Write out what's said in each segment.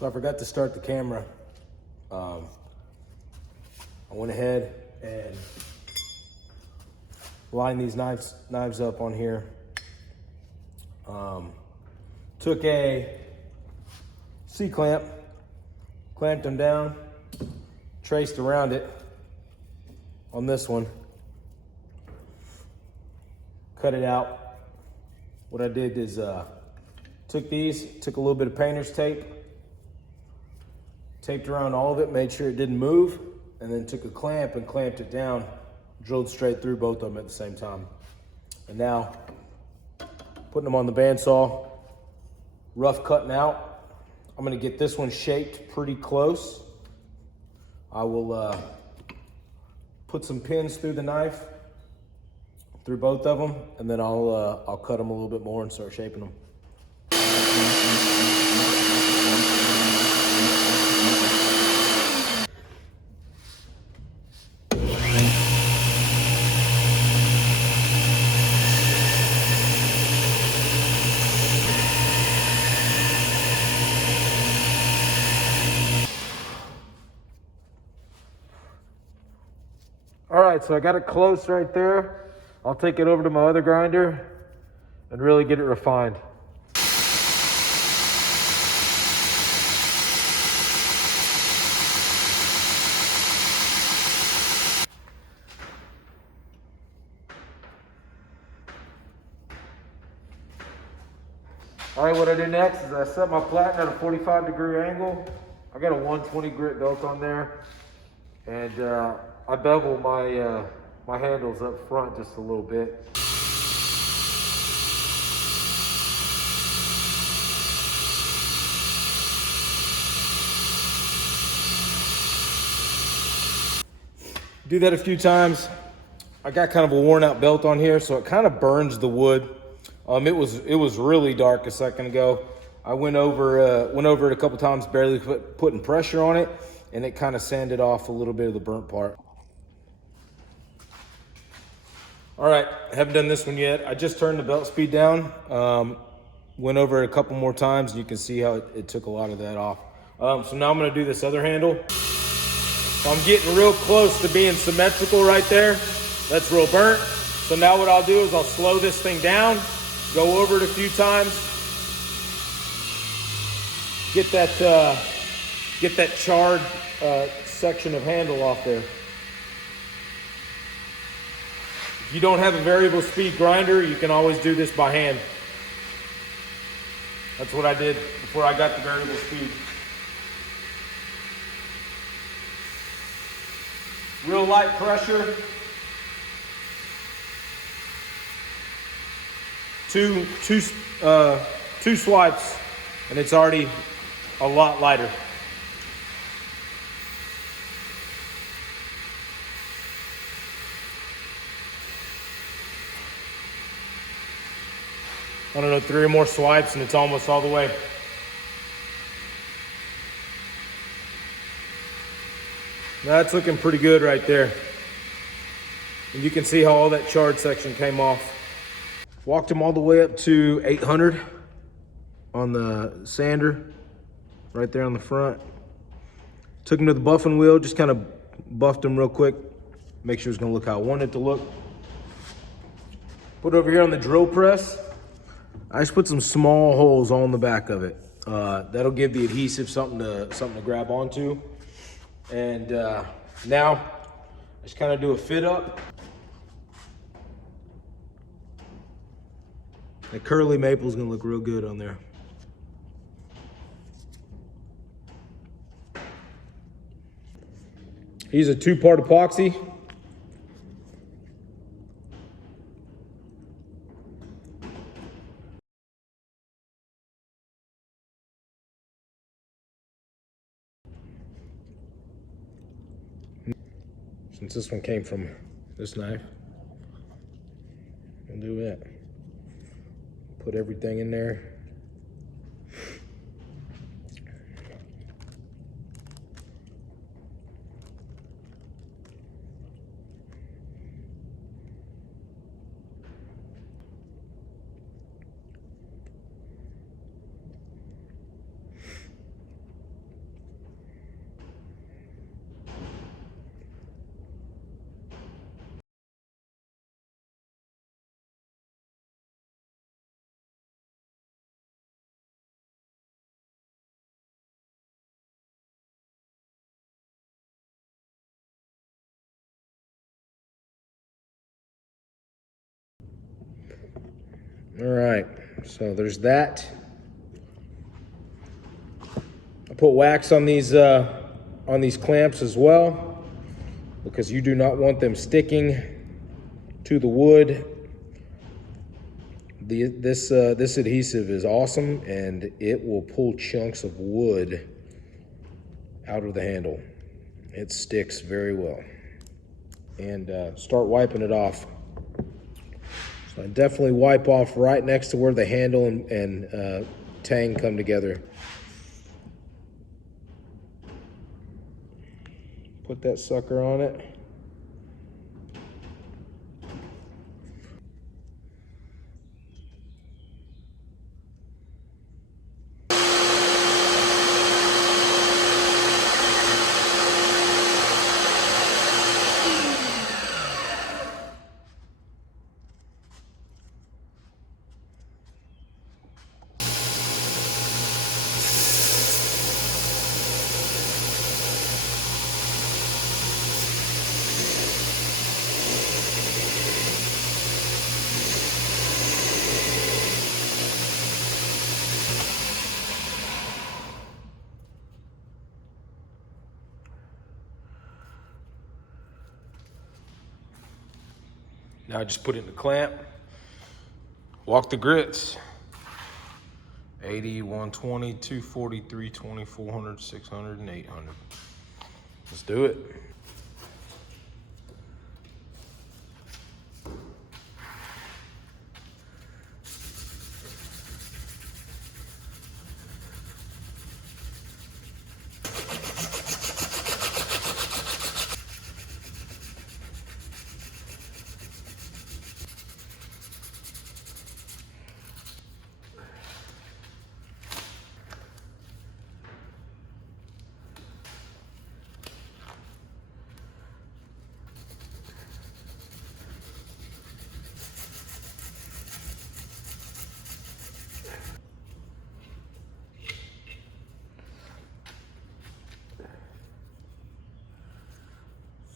So I forgot to start the camera. I went ahead and lined these knives up on here. Took a C-clamp, clamped them down, traced around it on this one, cut it out. What I did is took a little bit of painter's tape, taped around all of it, made sure it didn't move, and then took a clamp and clamped it down, drilled straight through both of them at the same time. And now, putting them on the bandsaw, rough cutting out. I'm gonna get this one shaped pretty close. I will put some pins through the knife, through both of them, and then I'll cut them a little bit more and start shaping them. All right, so I got it close right there. I'll take it over to my other grinder and really get it refined. All right, what I do next is I set my platen at a 45-degree angle. I got a 120 grit belt on there, and I bevel my handles up front just a little bit. Do that a few times. I got kind of a worn out belt on here, so it kind of burns the wood. It was really dark a second ago. I went over it a couple times, barely putting pressure on it, and it kind of sanded off a little bit of the burnt part. All right, I haven't done this one yet. I just turned the belt speed down, went over it a couple more times, and you can see how it took a lot of that off. So now I'm gonna do this other handle. So I'm getting real close to being symmetrical right there. That's real burnt. So now what I'll do is I'll slow this thing down, go over it a few times, get that charred section of handle off there. If you don't have a variable speed grinder, you can always do this by hand. That's what I did before I got the variable speed. Real light pressure. Two swipes, and it's already a lot lighter. I don't know, 3 or more swipes, and it's almost all the way. That's looking pretty good right there. And you can see how all that charred section came off. Walked them all the way up to 800 on the sander, right there on the front. Took them to the buffing wheel, just kind of buffed them real quick. Make sure it's gonna look how I want it to look. Put it over here on the drill press. I just put some small holes on the back of it. That'll give the adhesive something to grab onto. And now, I just kind of do a fit up. The curly maple is gonna look real good on there. Use a 2-part epoxy. Since this one came from this knife, I'll do that. Put everything in there. All right, so there's that. I put wax on these clamps as well, because you do not want them sticking to the wood. This adhesive is awesome, and it will pull chunks of wood out of the handle. It sticks very well. And start wiping it off. So I definitely wipe off right next to where the handle and tang come together. Put that sucker on it. Now I just put it in the clamp, walk the grits. 80, 120, 240, 320, 400, 600, and 800. Let's do it.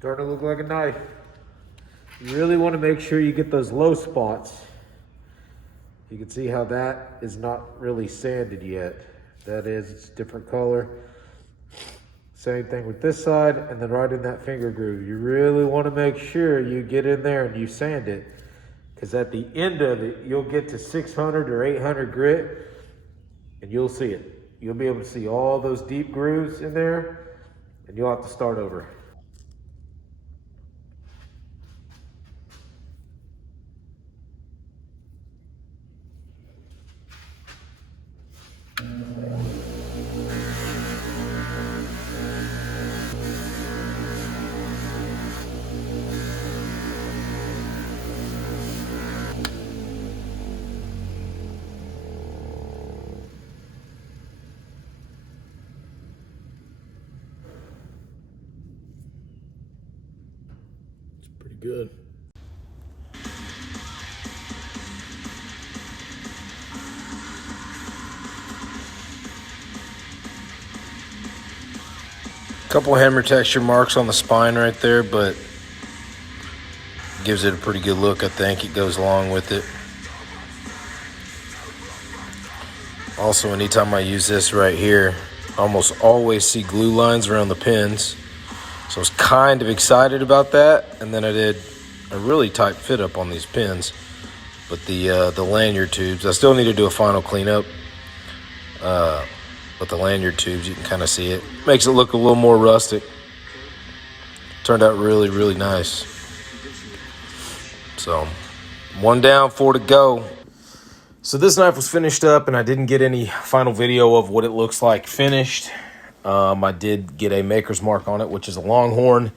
Starting to look like a knife. You really want to make sure you get those low spots. You can see how that is not really sanded yet. That is, it's a different color. Same thing with this side, and then right in that finger groove. You really want to make sure you get in there and you sand it, because at the end of it, you'll get to 600 or 800 grit, and you'll see it. You'll be able to see all those deep grooves in there, and you'll have to start over. Pretty good. Couple hammer texture marks on the spine right there, but gives it a pretty good look. I think it goes along with it. Also, anytime I use this right here, I almost always see glue lines around the pins. So I was kind of excited about that, and then I did a really tight fit up on these pins. But the lanyard tubes, I still need to do a final cleanup. But the lanyard tubes, you can kind of see it. Makes it look a little more rustic. Turned out really, really nice. So, 1 down, 4 to go. So this knife was finished up, and I didn't get any final video of what it looks like finished. I did get a maker's mark on it, which is a Longhorn,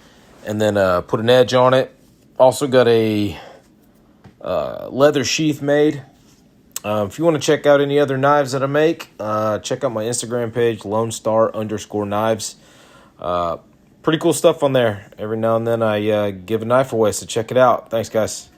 and then put an edge on it. Also got a leather sheath made. If you want to check out any other knives that I make, check out my Instagram page, LoneStar_knives. Pretty cool stuff on there. Every now and then I give a knife away, so check it out. Thanks, guys.